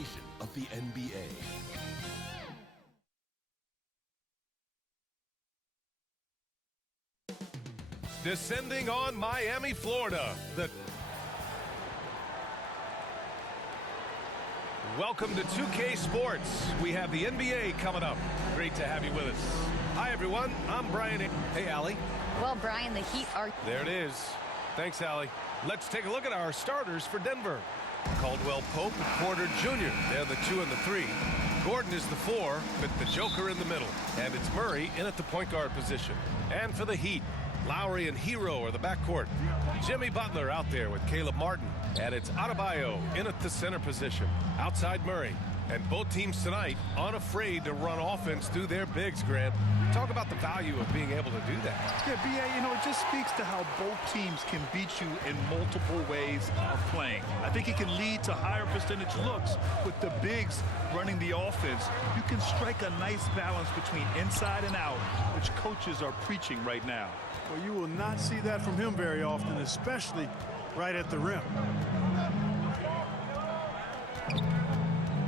presentation of the NBA. Descending on Miami, Florida. Welcome to 2K Sports. We have the NBA coming up. Great to have you with us. Hi, everyone. I'm Brian. Hey, Allie. Well, Brian, the Heat are... There it is. Thanks, Allie. Let's take a look at our starters for Denver. Caldwell Pope and Porter Jr. They're the 2 and the 3. Gordon is the 4 with the Joker in the middle. And it's Murray in at the point guard position. And for the Heat, Lowry and Hero are the backcourt. Jimmy Butler out there with Caleb Martin. And it's Adebayo in at the center position. Outside Murray. And both teams tonight unafraid to run offense through their bigs, Grant. Talk about the value of being able to do that. Yeah, B.A., you know, it just speaks to how both teams can beat you in multiple ways of playing. I think it can lead to higher percentage looks with the bigs running the offense. You can strike a nice balance between inside and out, which coaches are preaching right now. Well, you will not see that from him very often, especially right at the rim.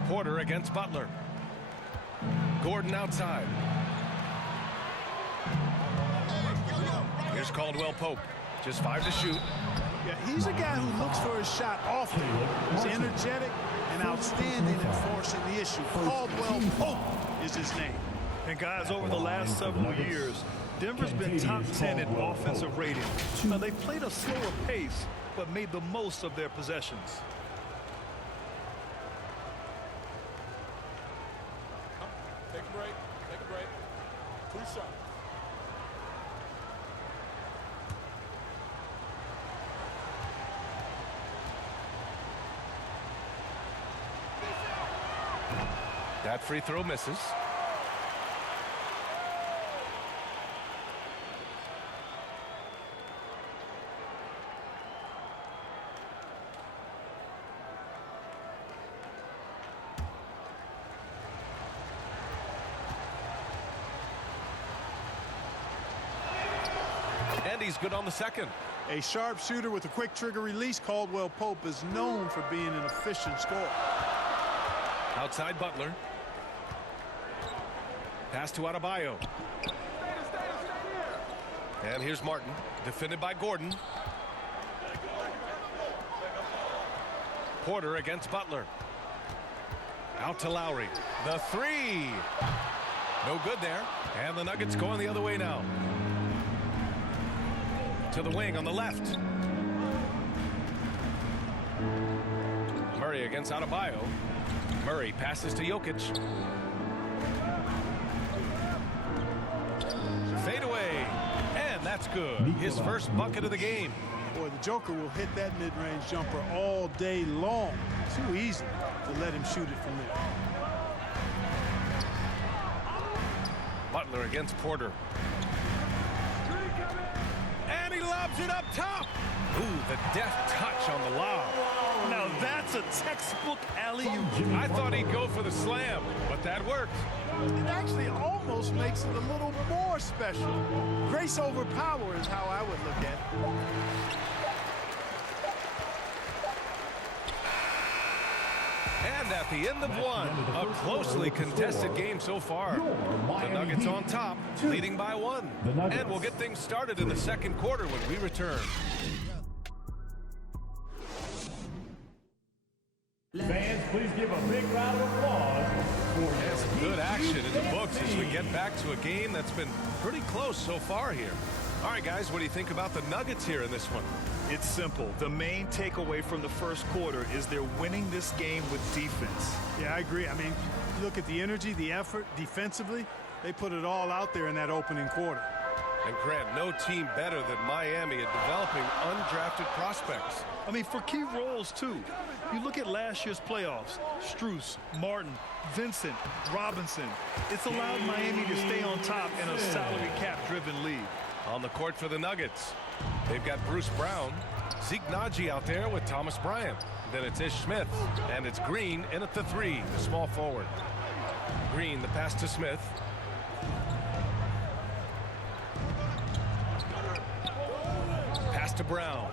Porter against Butler. Gordon outside. Here's Caldwell Pope. Just 5 to shoot. Yeah, he's a guy who looks for his shot often. He's energetic and outstanding in forcing the issue. Caldwell Pope is his name. And guys, over the last several years, Denver's been top 10 in offensive rating. Now, they played a slower pace, but made the most of their possessions. Take a break. Take a break. 2 shots. That free throw misses. And he's good on the second. A sharp shooter with a quick trigger release, Caldwell Pope is known for being an efficient scorer. Outside Butler. Pass to Adebayo. And here's Martin, defended by Gordon. Porter against Butler. Out to Lowry. The 3. No good there. And the Nuggets going the other way now. To the wing on the left. Murray against Adebayo. Murray passes to Jokic. Fade away. And that's good. His first bucket of the game. Boy, the Joker will hit that mid-range jumper all day long. Too easy to let him shoot it from there. Butler against Porter. And he lobs it up top. Ooh, the deft touch on the lob. Now that's a textbook alley-oop. I thought he'd go for the slam, but that worked. It actually almost makes it a little more special. Grace over power is how I would look at it. And at the end of one, a closely contested game so far. The Nuggets on top, leading by 1. And we'll get things started in the second quarter when we return. Fans, please give a big round of applause for some good action in the books as we get back to a game that's been pretty close so far here. All right, guys, what do you think about the Nuggets here in this one? It's simple. The main takeaway from the first quarter is they're winning this game with defense. Yeah, I agree. I mean, look at the energy, the effort defensively. They put it all out there in that opening quarter. And Grant, no team better than Miami at developing undrafted prospects. I mean, for key roles, too. You look at last year's playoffs, Strus, Martin, Vincent, Robinson. It's allowed Miami to stay on top in a salary cap-driven league. On the court for the Nuggets, they've got Bruce Brown, Zeke Naji out there with Thomas Bryant. Then it's Ish Smith, and it's Green in at the 3, the small forward. Green, the pass to Smith. Pass to Brown.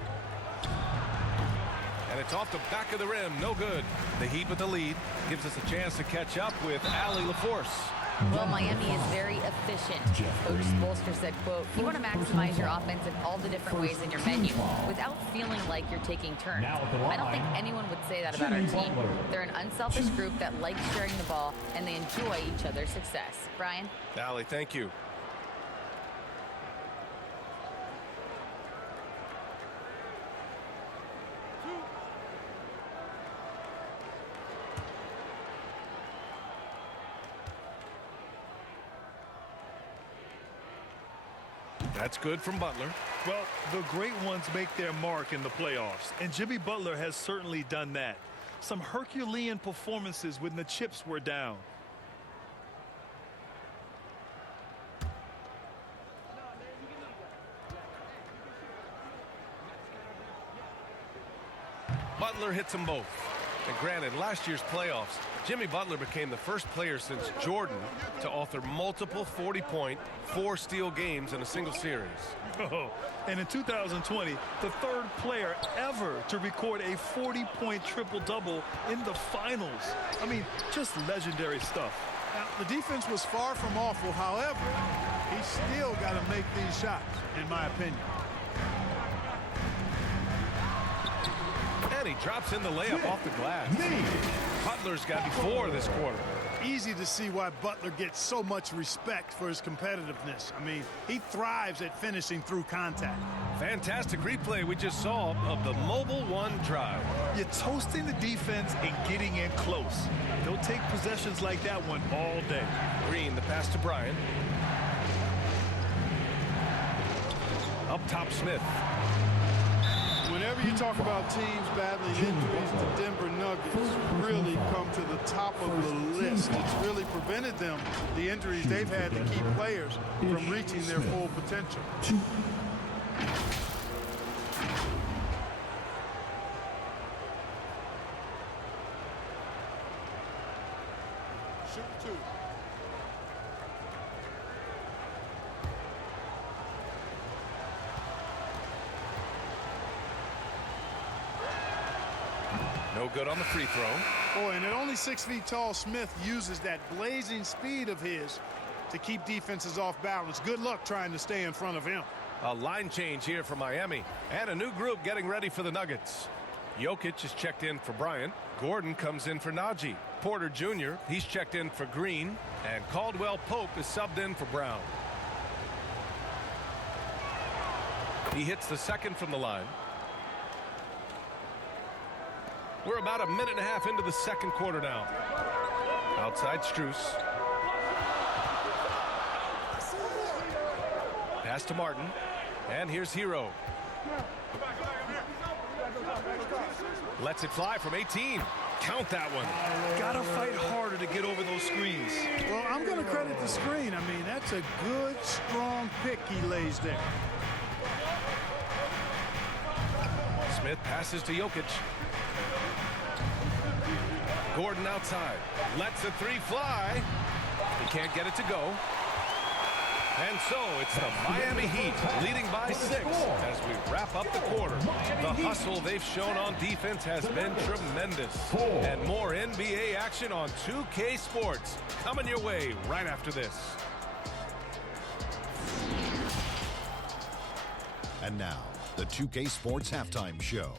And it's off the back of the rim. No good. The Heat with the lead gives us a chance to catch up with Allie LaForce. Well, Miami is very efficient. Coach Spoelstra said, quote, you want to maximize your offense in all the different ways in your menu without feeling like you're taking turns. I don't think anyone would say that about our team. They're an unselfish group that likes sharing the ball, and they enjoy each other's success. Brian? Allie, thank you. That's good from Butler. Well, the great ones make their mark in the playoffs, and Jimmy Butler has certainly done that. Some Herculean performances when the chips were down. Butler hits them both. And granted, last year's playoffs, Jimmy Butler became the first player since Jordan to author multiple 40-point, 4-steal games in a single series. Oh, and in 2020, the third player ever to record a 40-point triple-double in the finals. I mean, just legendary stuff. Now, the defense was far from awful. However, he still got to make these shots, in my opinion. And he drops in the layup off the glass. Butler's got 4 this quarter. Easy to see why Butler gets so much respect for his competitiveness. I mean, he thrives at finishing through contact. Fantastic replay we just saw of the Mobile One drive. You're toasting the defense and getting in close. They'll take possessions like that one all day. Green, the pass to Bryant. Up top, Smith. Whenever you talk about teams battling injuries, the Denver Nuggets really come to the top of the list. It's really prevented them, the injuries they've had to keep players from reaching their full potential. Shoot 2. No good on the free throw. Boy, and at only 6 feet tall, Smith uses that blazing speed of his to keep defenses off balance. Good luck trying to stay in front of him. A line change here for Miami. And a new group getting ready for the Nuggets. Jokic is checked in for Bryant. Gordon comes in for Najee. Porter Jr., he's checked in for Green. And Caldwell Pope is subbed in for Brown. He hits the second from the line. We're about a minute and a half into the second quarter now. Outside Strus. Pass to Martin. And here's Hero. Lets it fly from 18. Count that one. Gotta fight harder to get over those screens. Well, I'm going to credit the screen. I mean, that's a good, strong pick he lays there. Smith passes to Jokic. Gordon outside. Lets the 3 fly. He can't get it to go. And so it's the Miami Heat leading by 6 as we wrap up the quarter. The hustle they've shown on defense has been tremendous. And more NBA action on 2K Sports coming your way right after this. And now, the 2K Sports Halftime Show.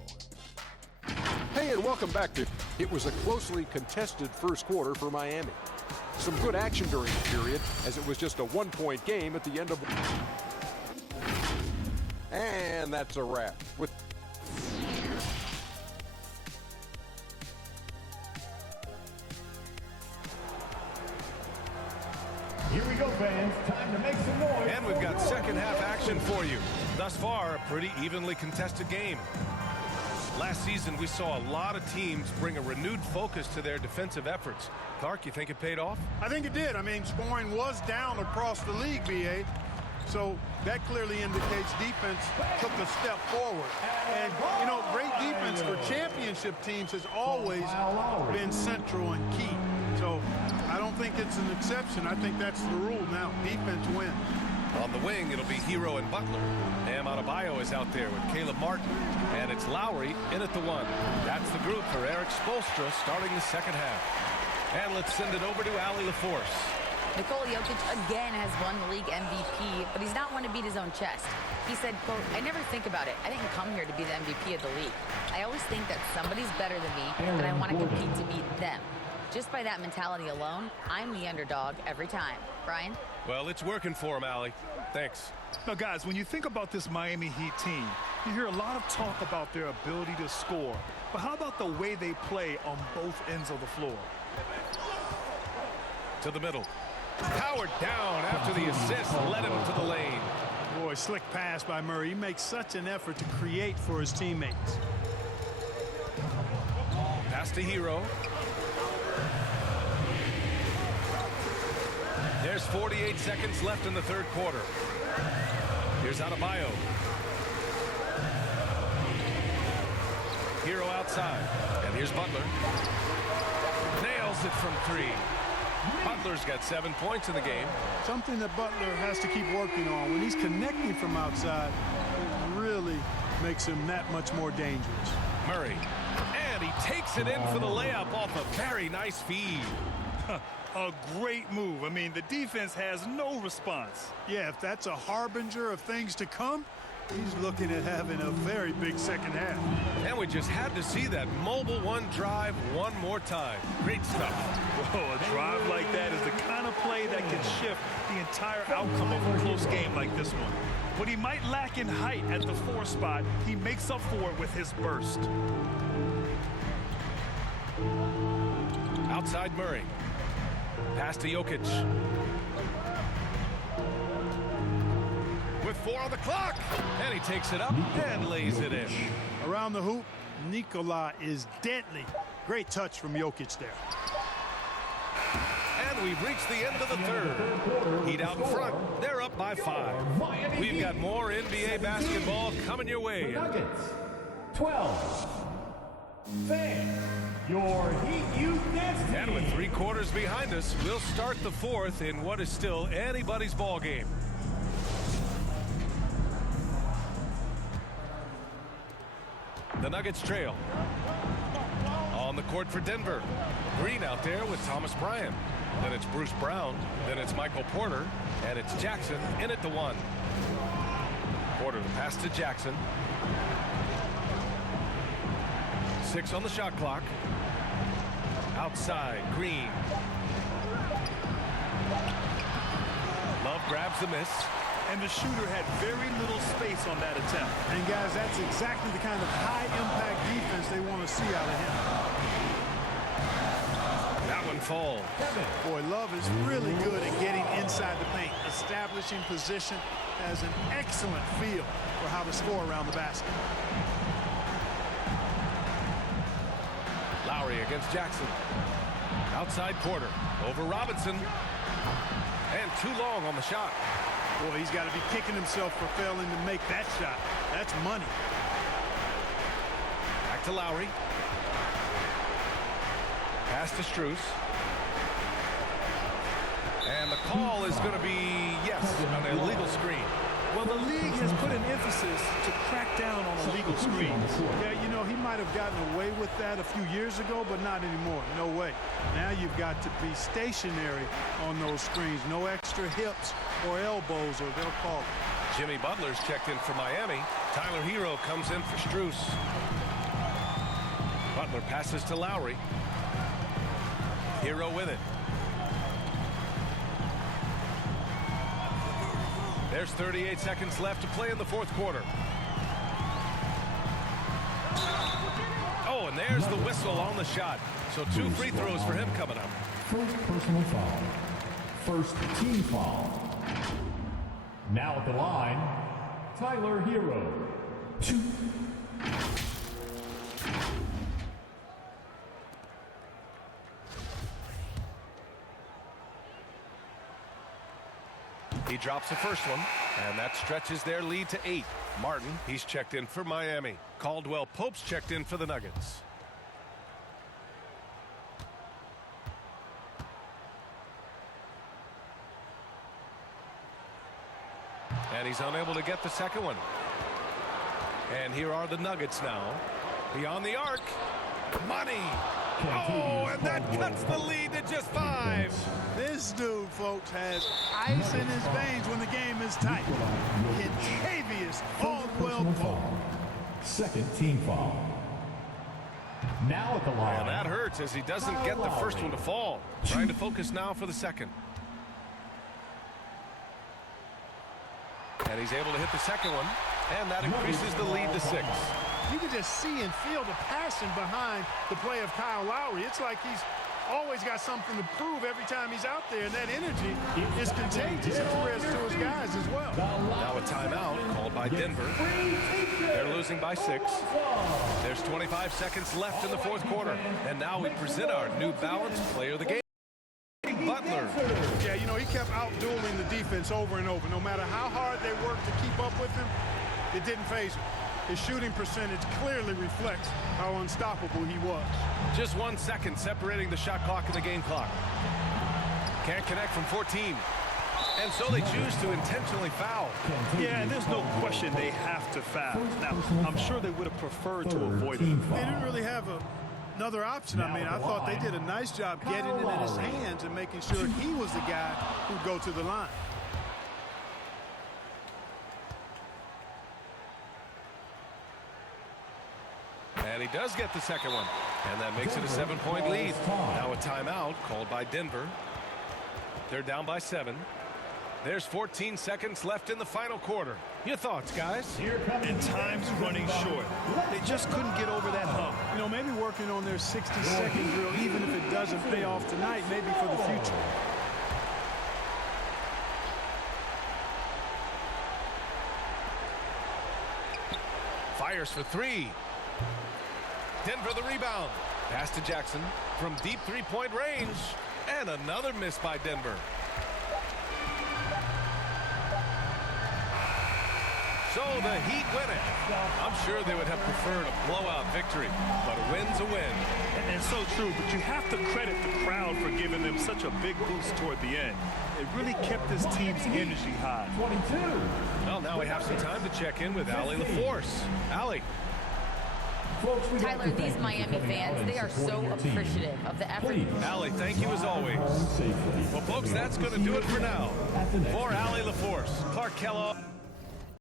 Hey, and welcome back to... It was a closely contested first quarter for Miami. Some good action during the period, as it was just a 1-point game at the end of... And that's a wrap. With Here we go, fans. Time to make some noise. And we've got second half action for you. Thus far, a pretty evenly contested game. Last season, we saw a lot of teams bring a renewed focus to their defensive efforts. Clark, you think it paid off? I think it did. I mean, scoring was down across the league, B.A. So that clearly indicates defense took a step forward. And, you know, great defense for championship teams has always been central and key. So I don't think it's an exception. I think that's the rule now. Defense wins. On the wing, it'll be Hero and Butler. Bam Adebayo is out there with Caleb Martin. And it's Lowry in at the 1. That's the group for Eric Spoelstra starting the second half. And let's send it over to Allie LaForce. Nikola Jokic again has won the league MVP, but he's not one to beat his own chest. He said, quote, "I never think about it. I didn't come here to be the MVP of the league. I always think that somebody's better than me, and I want to compete to beat them. Just by that mentality alone, I'm the underdog every time." Brian? Well, it's working for him, Allie. Thanks. Now, guys, when you think about this Miami Heat team, you hear a lot of talk about their ability to score. But how about the way they play on both ends of the floor? To the middle. Powered down after the assist, led him to the lane. Boy, slick pass by Murray. He makes such an effort to create for his teammates. Pass to Hero. There's 48 seconds left in the third quarter. Here's Adebayo. Hero outside. And here's Butler. Nails it from 3. Butler's got 7 points in the game. Something that Butler has to keep working on. When he's connecting from outside, it really makes him that much more dangerous. Murray. And he takes it in for the layup off a very nice feed. A great move. I mean, the defense has no response. Yeah, if that's a harbinger of things to come, he's looking at having a very big second half. And we just had to see that mobile one drive one more time. Great stuff. Whoa, a drive like that is the kind of play that can shift the entire outcome of a close game like this one. What he might lack in height at the 4 spot, he makes up for it with his burst. Outside Murray. Pass to Jokic. With 4 on the clock. And he takes it up and lays it in. Around the hoop, Nikola is deadly. Great touch from Jokic there. And we've reached the end of the third. Heat out in front. They're up by 5. We've got more NBA basketball coming your way. Nuggets 12. Fangs, your Heat Youth Dance Team. And with 3 quarters behind us, we'll start the 4th in what is still anybody's ball game. The Nuggets trail. On the court for Denver. Green out there with Thomas Bryant. Then it's Bruce Brown. Then it's Michael Porter. And it's Jackson in at the 1. Porter the pass to Jackson. 6 on the shot clock. Outside, Green. Love grabs the miss. And the shooter had very little space on that attempt. And guys, that's exactly the kind of high-impact defense they want to see out of him. That one falls. Boy, Love is really good at getting inside the paint, establishing position, has an excellent feel for how to score around the basket. Lowry against Jackson. Outside Porter. Over Robinson. And too long on the shot. Boy, he's got to be kicking himself for failing to make that shot. That's money. Back to Lowry. Pass to Strus. And the call is going to be, yes, an illegal screen. Well, the league has put an emphasis to crack down on illegal screens. Yeah, you know, he might have gotten away with that a few years ago, but not anymore. No way. Now you've got to be stationary on those screens. No extra hips or elbows, or they'll call it. Jimmy Butler's checked in for Miami. Tyler Hero comes in for Strus. Butler passes to Lowry. Hero with it. There's 38 seconds left to play in the 4th quarter. Oh, and there's the whistle on the shot. So 2 free throws for him coming up. First personal foul. First team foul. Now at the line, Tyler Hero. 2. He drops the first one, and that stretches their lead to 8. Martin, he's checked in for Miami. Caldwell Pope's checked in for the Nuggets. he's unable to get the second one. And here are the Nuggets now. Beyond the arc. Money. Oh, and that cuts the lead to just 5. This dude, folks, has ice in his veins when the game is tight. Contavious Caldwell Pope. Second team foul. Now at the line. And that hurts as he doesn't get the first one to fall. Trying to focus now for the second. And he's able to hit the second one. And that increases the lead to 6. You can just see and feel the passion behind the play of Kyle Lowry. It's like he's always got something to prove every time he's out there, and that energy is contagious. It spreads to his guys as well. Now a timeout called by Denver. They're losing by 6. There's 25 seconds left in the fourth quarter. And now we present our new balanced player of the game, Butler. Yeah, you know, he kept out-dueling the defense over and over. No matter how hard they worked to keep up with him, it didn't faze him. His shooting percentage clearly reflects how unstoppable he was. Just 1 second separating the shot clock and the game clock. Can't connect from 14. And so they choose to intentionally foul. Yeah, and there's no question they have to foul. Now, I'm sure they would have preferred to avoid it. They didn't really have another option. I mean, I thought they did a nice job getting it in his hands and making sure he was the guy who'd go to the line. And he does get the second one. And that makes it a 7-point lead. Now a timeout called by Denver. They're down by 7. There's 14 seconds left in the final quarter. Your thoughts, guys? And time's running short. They just couldn't get over that hump. You know, maybe working on their 60-second drill, even if it doesn't pay off tonight, maybe for the future. Fires for 3. Denver the rebound. Pass to Jackson from deep 3-point range. And another miss by Denver. So the Heat win it. I'm sure they would have preferred a blowout victory, but a win's a win. And so true, but you have to credit the crowd for giving them such a big boost toward the end. It really kept this team's energy high. 22. Well, now we have some time to check in with Allie LaForce. Allie. Tyler, these Miami fans, they are so appreciative of the effort. Allie, thank you as always. Well, folks, that's going to do it for now. For Allie LaForce, Clark Kellogg.